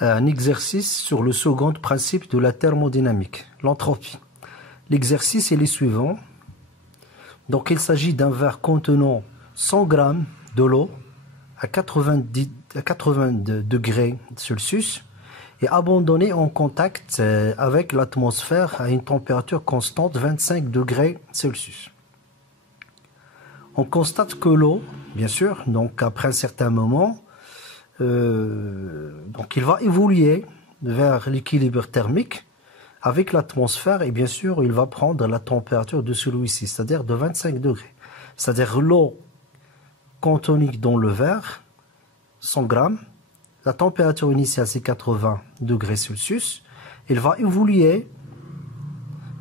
un exercice sur le second principe de la thermodynamique, l'entropie. L'exercice est le suivant. Donc il s'agit d'un verre contenant 100 grammes de l'eau à 80 degrés Celsius et abandonné en contact avec l'atmosphère à une température constante 25 degrés Celsius. On constate que l'eau, bien sûr, donc après un certain moment, donc il va évoluer vers l'équilibre thermique avec l'atmosphère et bien sûr il va prendre la température de celui-ci, c'est-à-dire de 25 degrés. C'est-à-dire l'eau contenue dans le verre, 100 grammes, la température initiale c'est 80 degrés Celsius, il va évoluer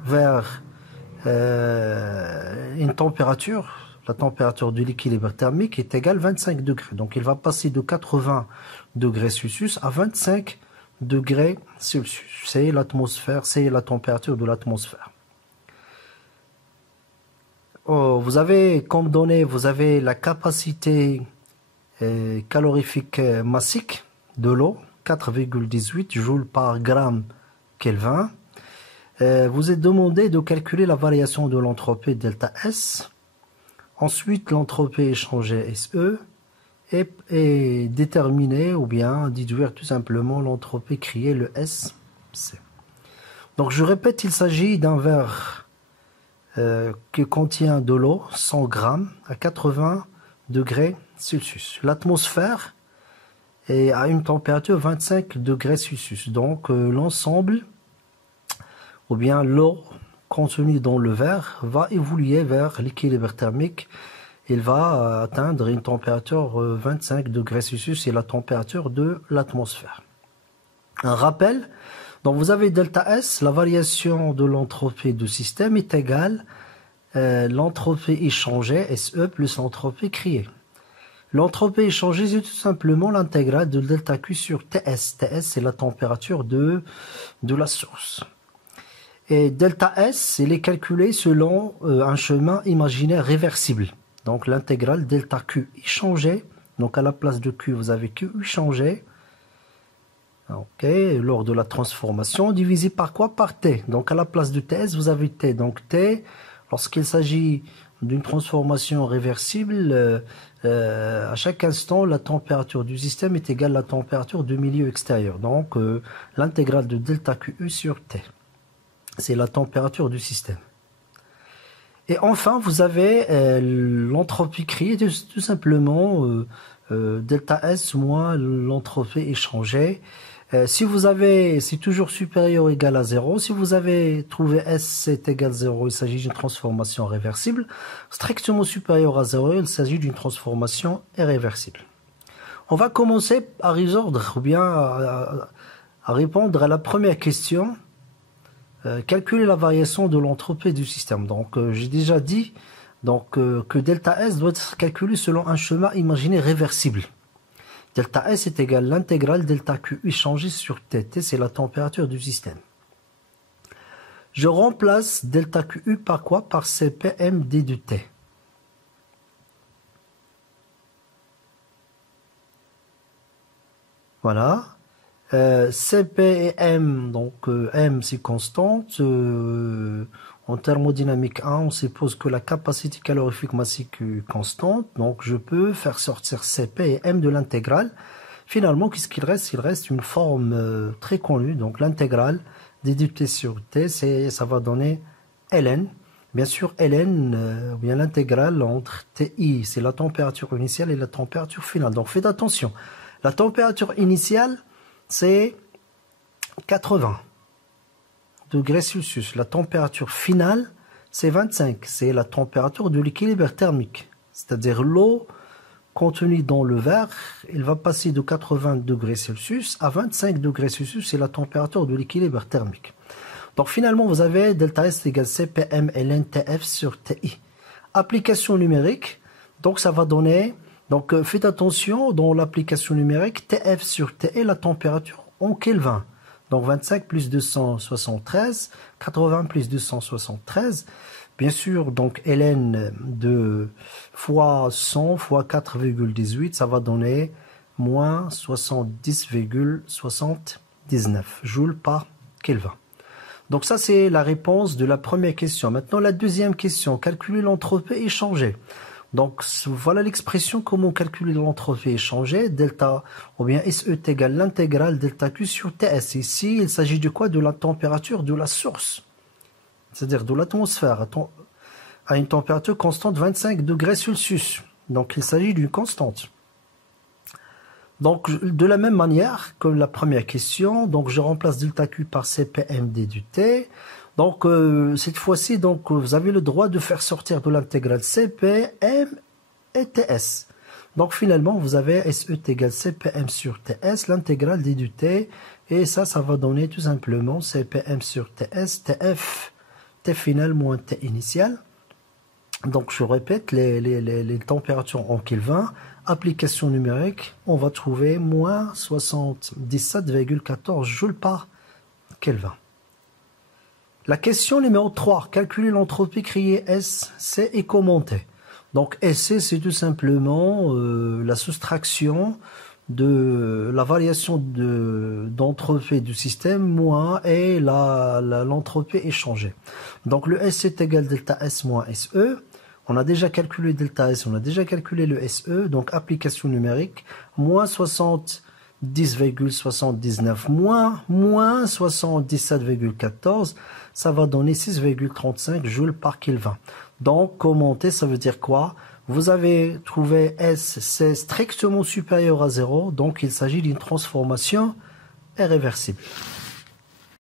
vers une température, la température de l'équilibre thermique est égale à 25 degrés. Donc il va passer de 80 degrés Celsius à 25 degrés Celsius. C'est l'atmosphère, c'est la température de l'atmosphère. Vous avez comme donnée, vous avez la capacité calorifique massique de l'eau, 4,18 joules par gramme Kelvin. Vous êtes demandé de calculer la variation de l'entropie delta S. Ensuite, l'entropie échangée SE et déterminer ou bien déduire tout simplement l'entropie créée, le SC. Donc je répète, il s'agit d'un verre qui contient de l'eau, 100 grammes à 80 degrés Celsius. L'atmosphère est à une température 25 degrés Celsius. Donc l'ensemble ou bien l'eau contenue dans le verre va évoluer vers l'équilibre thermique. Il va atteindre une température 25 degrés Celsius et la température de l'atmosphère. Un rappel, donc vous avez delta S, la variation de l'entropie du système est égale l'entropie échangée SE plus l'entropie créée. L'entropie échangée c'est tout simplement l'intégrale de delta Q sur TS. TS c'est la température de la source. Et delta S, il est calculé selon un chemin imaginaire réversible. Donc l'intégrale delta Q échangée, donc à la place de Q, vous avez Q échangé, lors de la transformation, divisé par quoi? Par T. Donc à la place de TS, vous avez T. Donc T, lorsqu'il s'agit d'une transformation réversible, à chaque instant, la température du système est égale à la température du milieu extérieur. Donc l'intégrale de delta QU sur T. C'est la température du système. Et enfin, vous avez l'entropie créée, tout simplement delta S moins l'entropie échangée. Si vous avez, c'est toujours supérieur ou égal à 0. Si vous avez trouvé S c'est égal à 0, il s'agit d'une transformation réversible. Strictement supérieur à 0, il s'agit d'une transformation irréversible. On va commencer à résoudre ou bien à répondre à la première question. Calculer la variation de l'entropie du système. Donc j'ai déjà dit que delta S doit être calculé selon un schéma imaginé réversible. Delta S est égal à l'intégrale delta Q échangée sur T. T c'est la température du système. Je remplace delta QU par quoi? Par CPMD de T. Voilà. Cp et M, donc M c'est constante. En thermodynamique 1, on suppose que la capacité calorifique massique est constante. Donc je peux faire sortir Cp et M de l'intégrale. Finalement, qu'est-ce qu'il reste? Il reste une forme très connue. Donc l'intégrale d T sur T, ça va donner ln. Bien sûr, ln, ou bien l'intégrale entre Ti, c'est la température initiale et la température finale. Donc faites attention. La température initiale, c'est 80 degrés Celsius. La température finale, c'est 25. C'est la température de l'équilibre thermique. C'est-à-dire l'eau contenue dans le verre, il va passer de 80 degrés Celsius à 25 degrés Celsius. C'est la température de l'équilibre thermique. Donc finalement, vous avez delta S égale CPM ln TF sur TI. Application numérique, donc ça va donner... Donc faites attention, dans l'application numérique, TF sur TE, la température en Kelvin. Donc 25 plus 273, 80 plus 273. Bien sûr, donc ln de fois 100 fois 4,18, ça va donner moins 70,79 joules par Kelvin. Donc ça, c'est la réponse de la première question. Maintenant, la deuxième question, calculer l'entropie échangée. Donc, voilà l'expression comment calculer l'entropie échangée. Delta, ou bien SE est égal à l'intégrale delta Q sur TS. Ici, il s'agit de quoi? De la température de la source. C'est-à-dire de l'atmosphère à une température constante 25 degrés Celsius. Donc, il s'agit d'une constante. Donc, de la même manière que la première question, donc je remplace delta Q par CPMD du T. Donc, cette fois-ci, donc vous avez le droit de faire sortir de l'intégrale CPM et TS. Donc, finalement, vous avez SE égale CPM sur TS, l'intégrale d du T. Et ça va donner tout simplement CPM sur TS, TF, T final moins T initial. Donc, je répète, les températures en Kelvin, application numérique, on va trouver moins 77,14 joules par Kelvin. La question numéro 3, calculer l'entropie créée SC et commenter. Donc, SC, c'est tout simplement la soustraction de la variation d'entropie du système moins et l'entropie échangée. Donc, le SC est égal à delta S moins SE. On a déjà calculé delta S, on a déjà calculé le SE, donc application numérique, moins 70,79 moins 77,14, ça va donner 6,35 joules par Kelvin. Donc, commenter, ça veut dire quoi? Vous avez trouvé S, c'est strictement supérieur à 0, donc il s'agit d'une transformation irréversible.